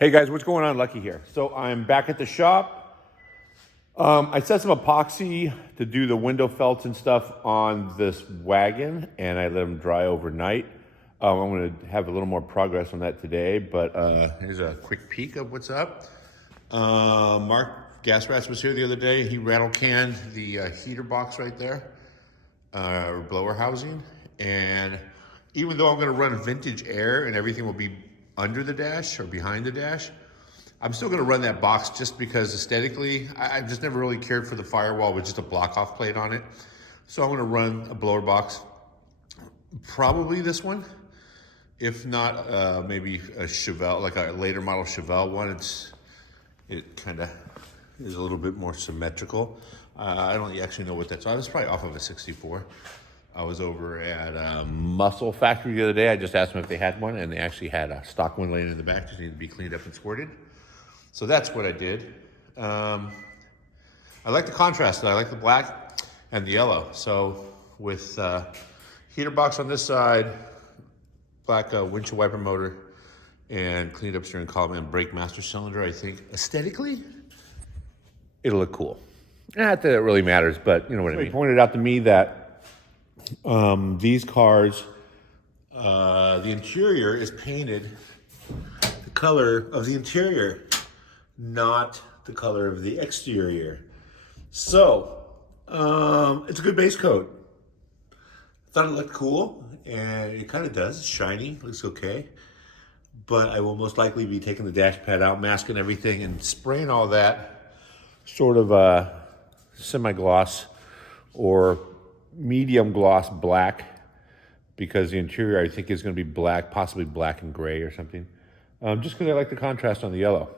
Hey guys, what's going on? Lucky here. So I'm back at the shop. I set some epoxy to do the window felts and stuff on this wagon, and I let them dry overnight. I'm going to have a little more progress on that today, but here's a quick peek of what's up. Mark Gas Rats was here the other day. He rattle canned the heater box right there, blower housing, and even though I'm going to run vintage air and everything will be under the dash or behind the dash, I'm still going to run that box just because aesthetically, I just never really cared for the firewall with just a block off plate on it. So I'm going to run a blower box, probably this one, if not maybe a Chevelle, like a later model Chevelle one. It kind of is a little bit more symmetrical. I don't actually know what that's. I was probably off of a 64. I was over at Muscle Factory the other day. I just asked them if they had one, and they actually had a stock one laying in the back, just needed to be cleaned up and squirted. So that's what I did. I like the contrast. I like the black and the yellow. So with heater box on this side, black windshield wiper motor, and cleaned up steering column and brake master cylinder, I think aesthetically, it'll look cool. Not that it really matters, but you know what I mean. He pointed out to me that these cars, the interior is painted the color of the interior, not the color of the exterior. So, it's a good base coat. I thought it looked cool, and it kind of does. It's shiny, looks okay. But I will most likely be taking the dash pad out, masking everything, and spraying all that sort of semi-gloss or medium gloss black, because the interior I think is going to be black, possibly black and gray or something, just because I like the contrast on the yellow.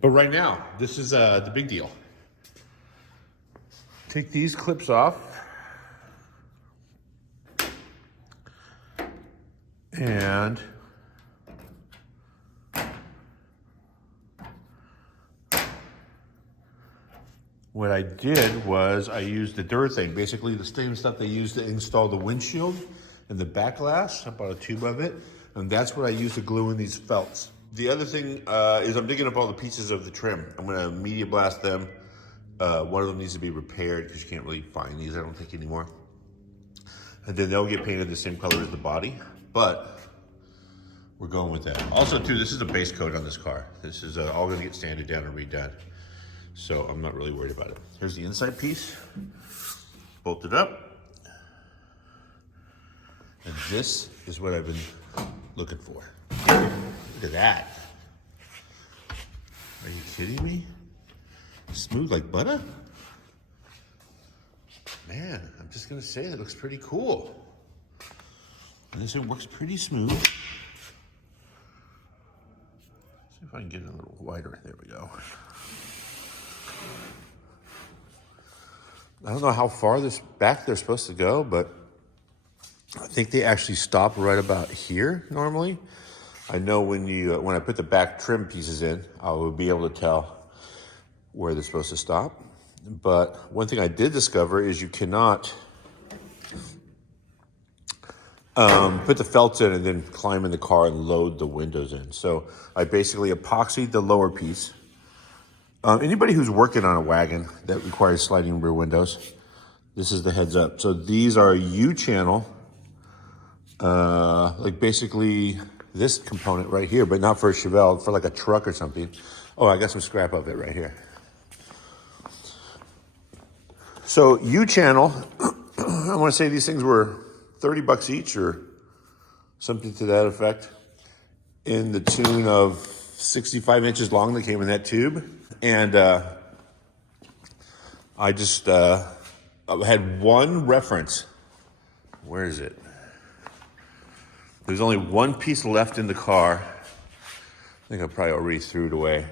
But right now, this is the big deal. Take these clips off, and what I did was I used the Durthane, basically the same stuff they used to install the windshield and the back glass. I bought a tube of it, and that's what I used to glue in these felts. The other thing is I'm digging up all the pieces of the trim. I'm gonna media blast them. One of them needs to be repaired because you can't really find these, I don't think, anymore. And then they'll get painted the same color as the body, but we're going with that. Also too, this is a base coat on this car. This is all gonna get sanded down and redone. So I'm not really worried about it. Here's the inside piece, bolted up. And this is what I've been looking for. Look at that. Are you kidding me? Smooth like butter? Man, I'm just gonna say that looks pretty cool. And this one works pretty smooth. See if I can get it a little wider. There we go. I don't know how far this back they're supposed to go, but I think they actually stop right about here normally. I know when I put the back trim pieces in, I will be able to tell where they're supposed to stop. But one thing I did discover is you cannot put the felts in and then climb in the car and load the windows in. So I basically epoxied the lower piece. Anybody who's working on a wagon that requires sliding rear windows, this is the heads up. So these are U-channel, like basically this component right here, but not for a Chevelle, for like a truck or something. Oh, I got some scrap of it right here. So U-channel, I want to say these things were 30 bucks each or something to that effect, in the tune of 65 inches long that came in that tube. And I just had one reference. Where is it? There's only one piece left in the car. I think I probably already threw it away.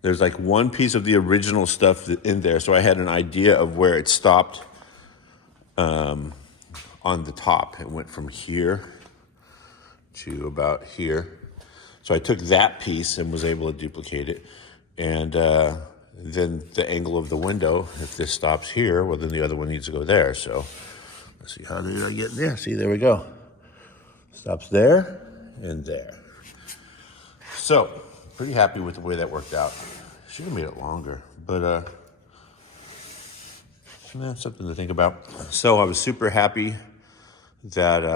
There's like one piece of the original stuff in there, so I had an idea of where it stopped on the top. It went from here to about here. So I took that piece and was able to duplicate it. And then the angle of the window, if this stops here, well, then the other one needs to go there. So let's see, how did I get there? See, there we go. Stops there and there. So, pretty happy with the way that worked out. Should have made it longer, but something to think about. So I was super happy that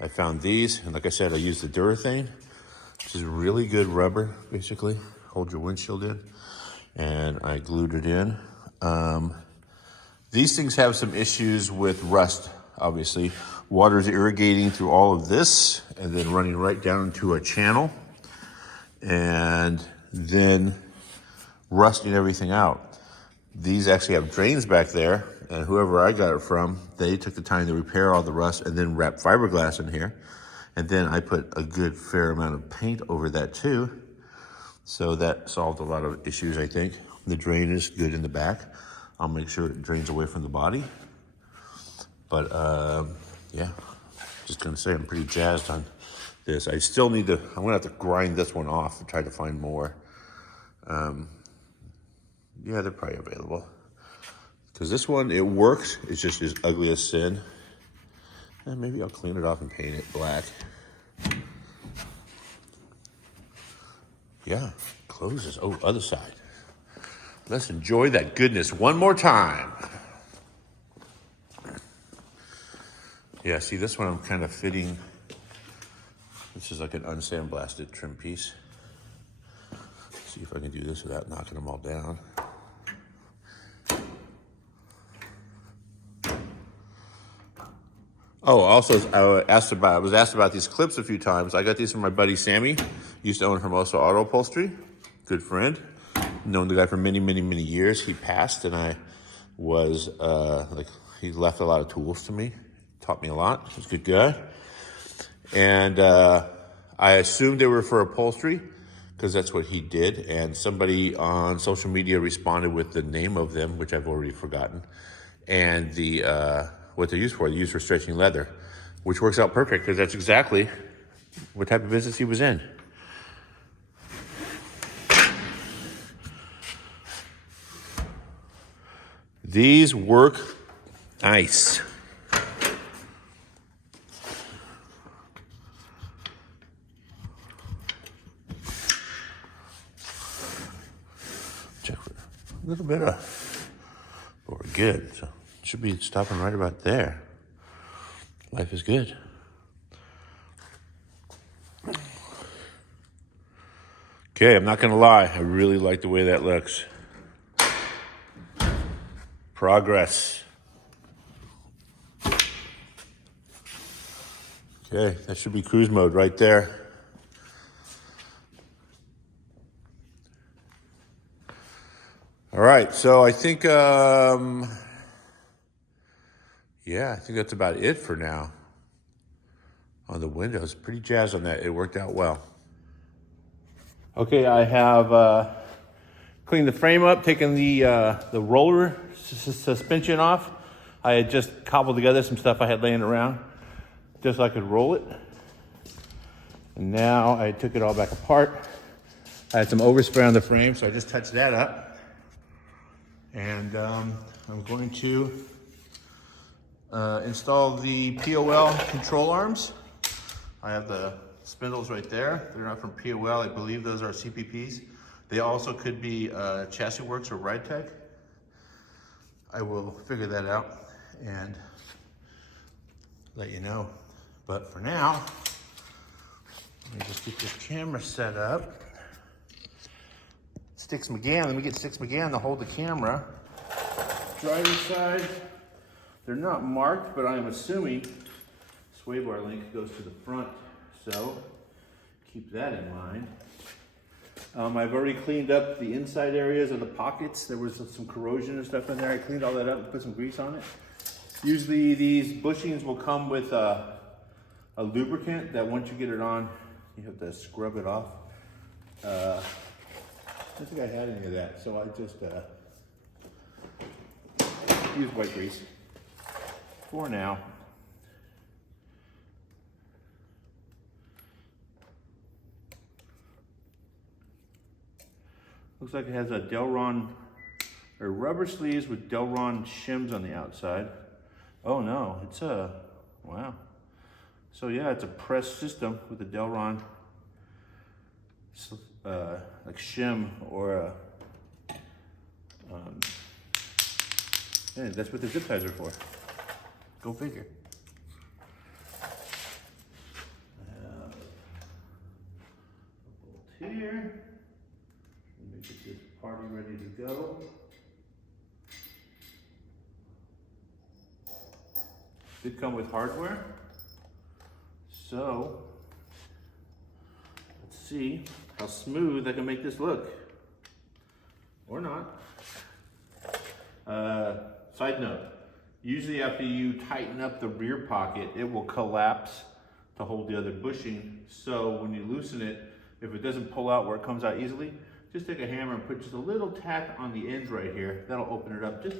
I found these, and like I said, I used the Durethane, which is really good rubber, basically. Hold your windshield in, and I glued it in. These things have some issues with rust, obviously. Water is irrigating through all of this, and then running right down into a channel, and then rusting everything out. These actually have drains back there, and whoever I got it from, they took the time to repair all the rust and then wrap fiberglass in here. And then I put a good fair amount of paint over that too. So that solved a lot of issues, I think. The drain is good in the back. I'll make sure it drains away from the body. But yeah, just gonna say I'm pretty jazzed on this. I still need to, I'm gonna have to grind this one off and try to find more. Yeah, they're probably available. Because this one, it works. It's just as ugly as sin. And maybe I'll clean it off and paint it black. Yeah, closes. Oh, other side. Let's enjoy that goodness one more time. Yeah, see, this one I'm kind of fitting. This is like an unsandblasted trim piece. See if I can do this without knocking them all down. Oh, also, I was asked about these clips a few times. I got these from my buddy Sammy. Used to own Hermosa Auto Upholstery. Good friend. Known the guy for many, many, many years. He passed, and I was, he left a lot of tools to me. Taught me a lot. He was a good guy. And I assumed they were for upholstery, because that's what he did. And somebody on social media responded with the name of them, which I've already forgotten. And the what they're used for. They're used for stretching leather, which works out perfect because that's exactly what type of business he was in. These work nice. Check for a little bit of, but we're good. So should be stopping right about there. Life is good. Okay, I'm not gonna lie. I really like the way that looks. Progress. Okay, that should be cruise mode right there. All right, so I think, yeah, I think that's about it for now on the windows. Pretty jazzed on that. It worked out well. Okay, I have cleaned the frame up, taken the roller suspension off. I had just cobbled together some stuff I had laying around just so I could roll it. And now I took it all back apart. I had some overspray on the frame, so I just touched that up. And I'm going to install the POL control arms. I have the spindles right there. They're not from POL. I believe those are CPPs. They also could be Chassis Works or Ride Tech. I will figure that out and let you know. But for now, let me just get this camera set up. Sticks McGann, let me get Sticks McGann to hold the camera. Driver's side, they're not marked, but I'm assuming sway bar link goes to the front, so keep that in mind. I've already cleaned up the inside areas of the pockets. There was some corrosion and stuff in there. I cleaned all that up and put some grease on it. Usually these bushings will come with a lubricant that once you get it on, you have to scrub it off. I don't think I had any of that, so I just use white grease for now. Looks like it has a Delron, or rubber sleeves with Delron shims on the outside. Oh no, it's a, wow. So yeah, it's a press system with a Delron like shim or a, yeah, that's what the zip ties are for. Go figure. A bolt here. Let me get this party ready to go. Did come with hardware. So let's see how smooth I can make this look. Or not. Side note, usually after you tighten up the rear pocket, it will collapse to hold the other bushing. So when you loosen it, if it doesn't pull out where it comes out easily, just take a hammer and put just a little tack on the ends right here. That'll open it up just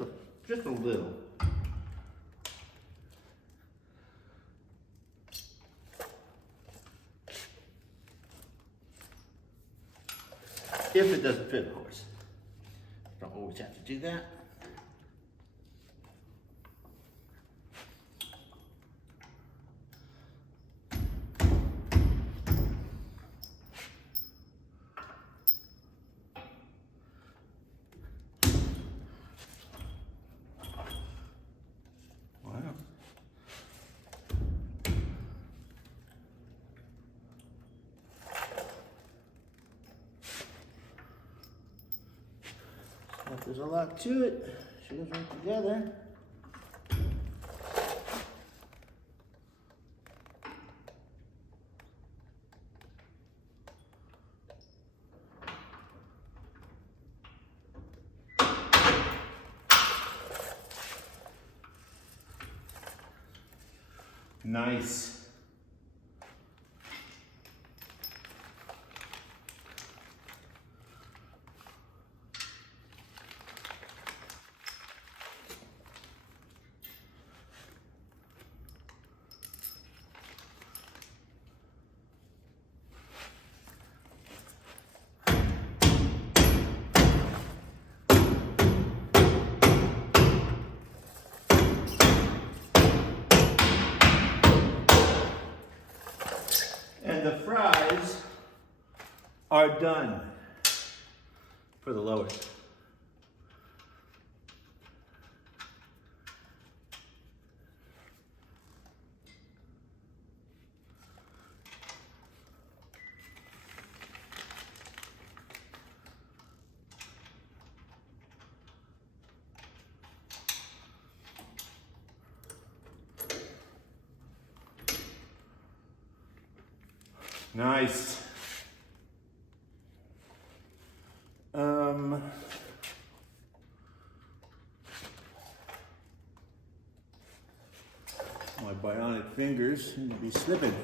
a little. If it doesn't fit, of course. Don't always have to do that. There's a lot to it. She goes right together. Nice. And the fries are done for the lower. Nice. My bionic fingers seem to be slipping.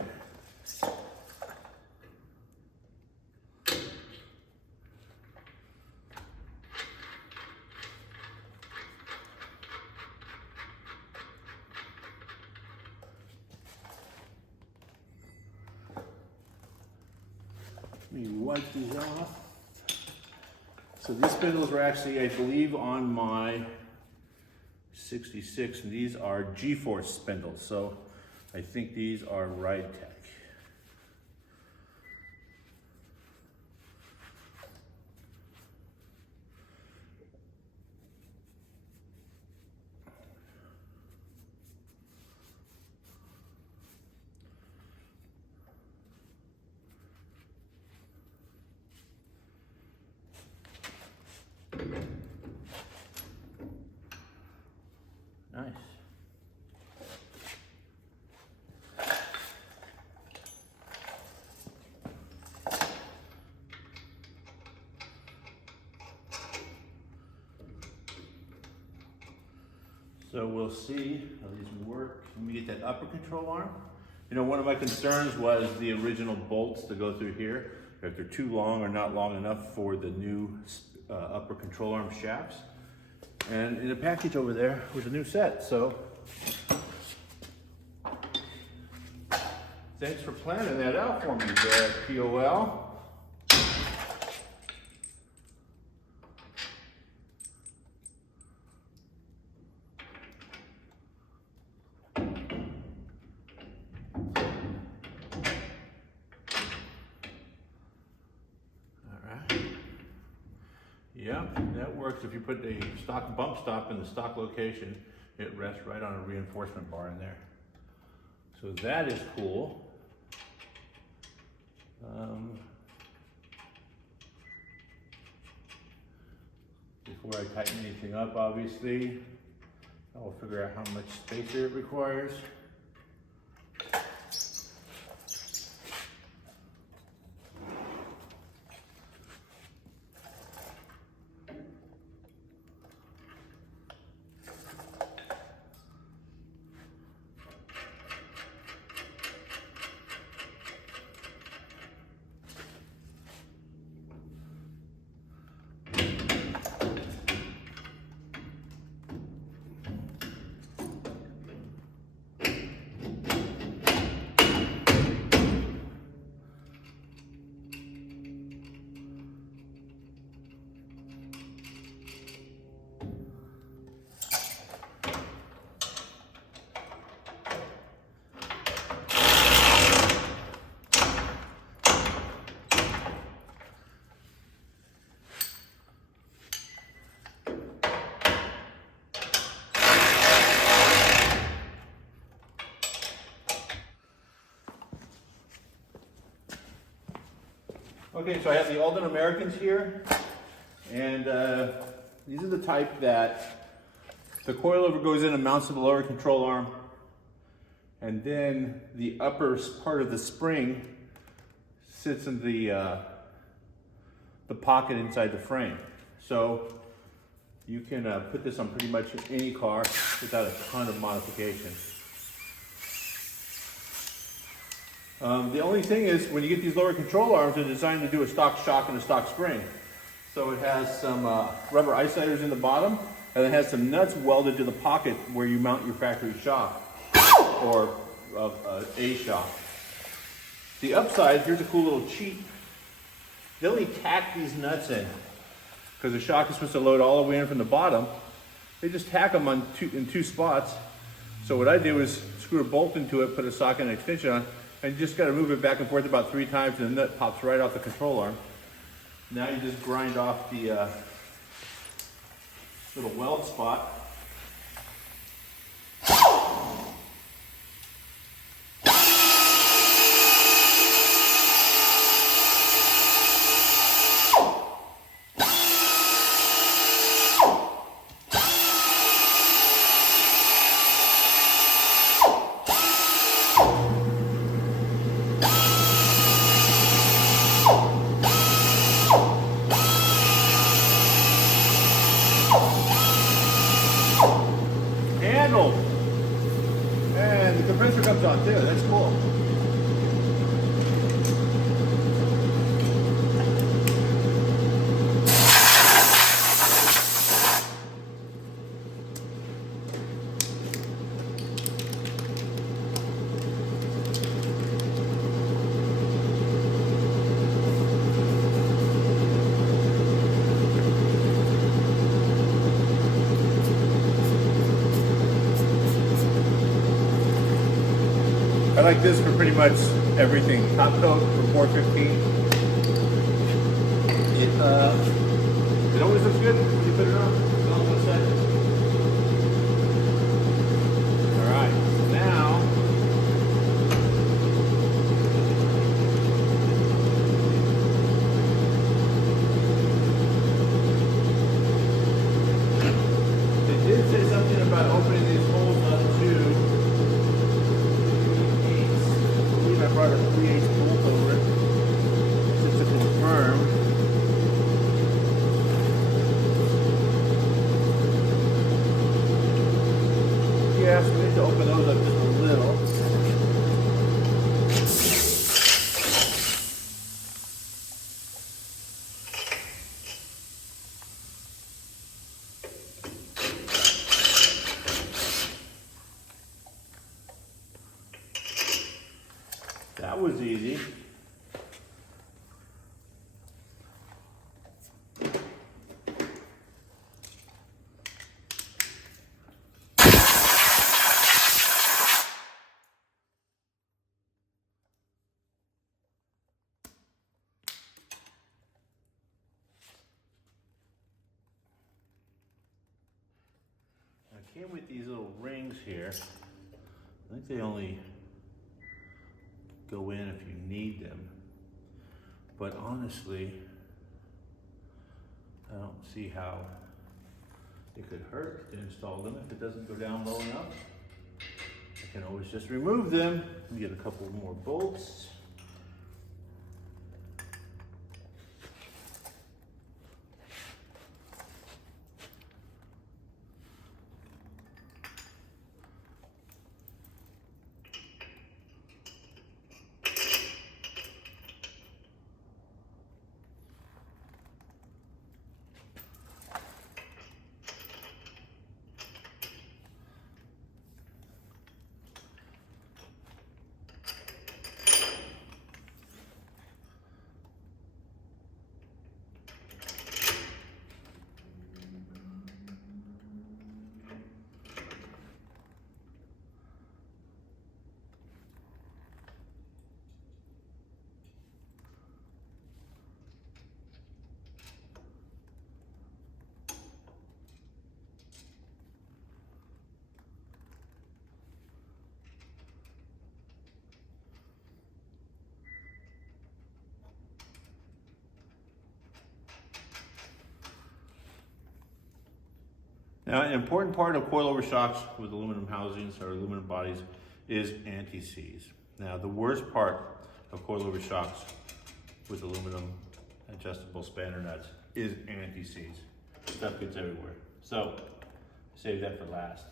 Let me wipe these off. So these spindles were actually, I believe, on my 66, and these are G-force spindles. So I think these are Ride Tech. Nice. So we'll see how these work. Let me get that upper control arm. You know, one of my concerns was the original bolts that go through here, if they're too long or not long enough for the new upper control arm shafts. And in a package over there was a new set, so thanks for planning that out for me there, POL. Yep, that works. If you put a stock bump stop in the stock location, it rests right on a reinforcement bar in there. So that is cool. Before I tighten anything up, obviously, I will figure out how much spacer it requires. Okay, so I have the Aldan Americans here, and these are the type that the coilover goes in and mounts to the lower control arm, and then the upper part of the spring sits in the pocket inside the frame. So you can put this on pretty much any car without a ton of modification. The only thing is, when you get these lower control arms, they're designed to do a stock shock and a stock spring. So it has some rubber isolators in the bottom, and it has some nuts welded to the pocket where you mount your factory shock, or a shock. The upside, here's a cool little cheat. They only tack these nuts in, because the shock is supposed to load all the way in from the bottom. They just tack them on in two spots. So what I do is screw a bolt into it, put a socket and an extension on, and you just got to move it back and forth about 3 times, and the nut pops right off the control arm. Now you just grind off the little weld spot. Handle, and the compressor comes on too. That's cool. I like this for pretty much everything. Top coat for 415. It always looks good when you put it on. It's all one set. All right, now they did say something about opening these holes up too. I brought a 3/8 bolt over it just to confirm. came with these little rings here. I think they only go in if you need them. But honestly, I don't see how it could hurt to install them if it doesn't go down low enough. I can always just remove them and get a couple more bolts. Now, an important part of coilover shocks with aluminum housings or aluminum bodies is anti-seize. Now, the worst part of coilover shocks with aluminum adjustable spanner nuts is anti-seize. Stuff gets everywhere. So, save that for last.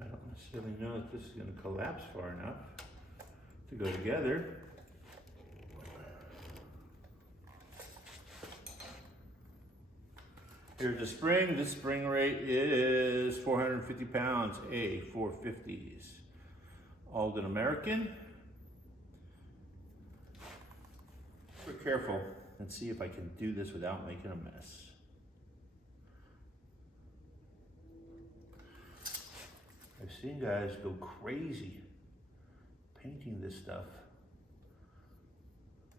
I don't necessarily know if this is going to collapse far enough to go together. Here's the spring. This spring rate is 450 pounds, A450s. Aldan American. Be careful and see if I can do this without making a mess. I've seen guys go crazy painting this stuff.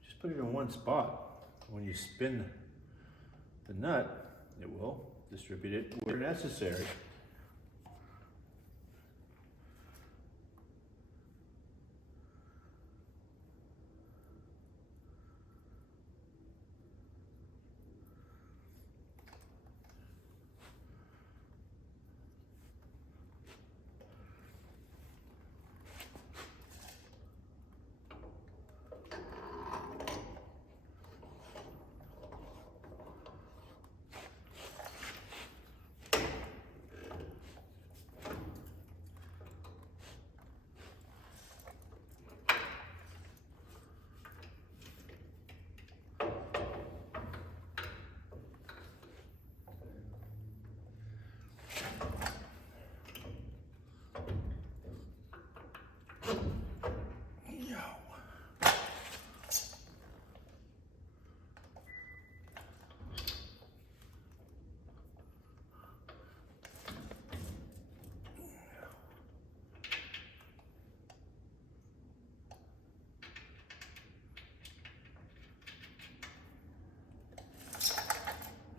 Just put it in one spot. When you spin the nut, it will distribute it where necessary.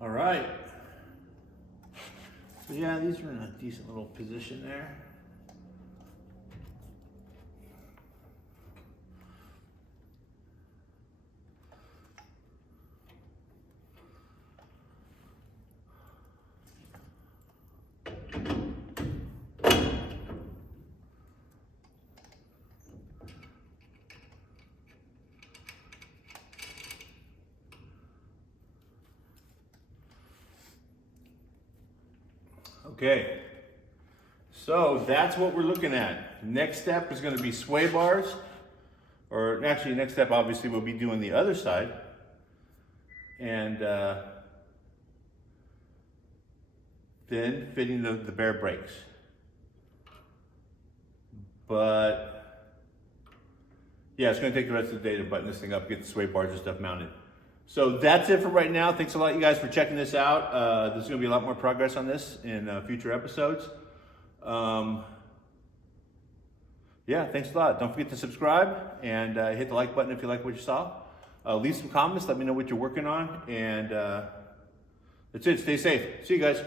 All right. So yeah, these are in a decent little position there. Okay, so that's what we're looking at. Next step is going to be sway bars. or actually next step obviously we'll be doing the other side. And then fitting the bare brakes. But yeah, it's gonna take the rest of the day to button this thing up, get the sway bars and stuff mounted. So that's it for right now. Thanks a lot, you guys, for checking this out. There's gonna be a lot more progress on this in future episodes. Yeah, thanks a lot. Don't forget to subscribe and hit the like button if you like what you saw. Leave some comments, let me know what you're working on, and that's it. Stay safe. See you guys.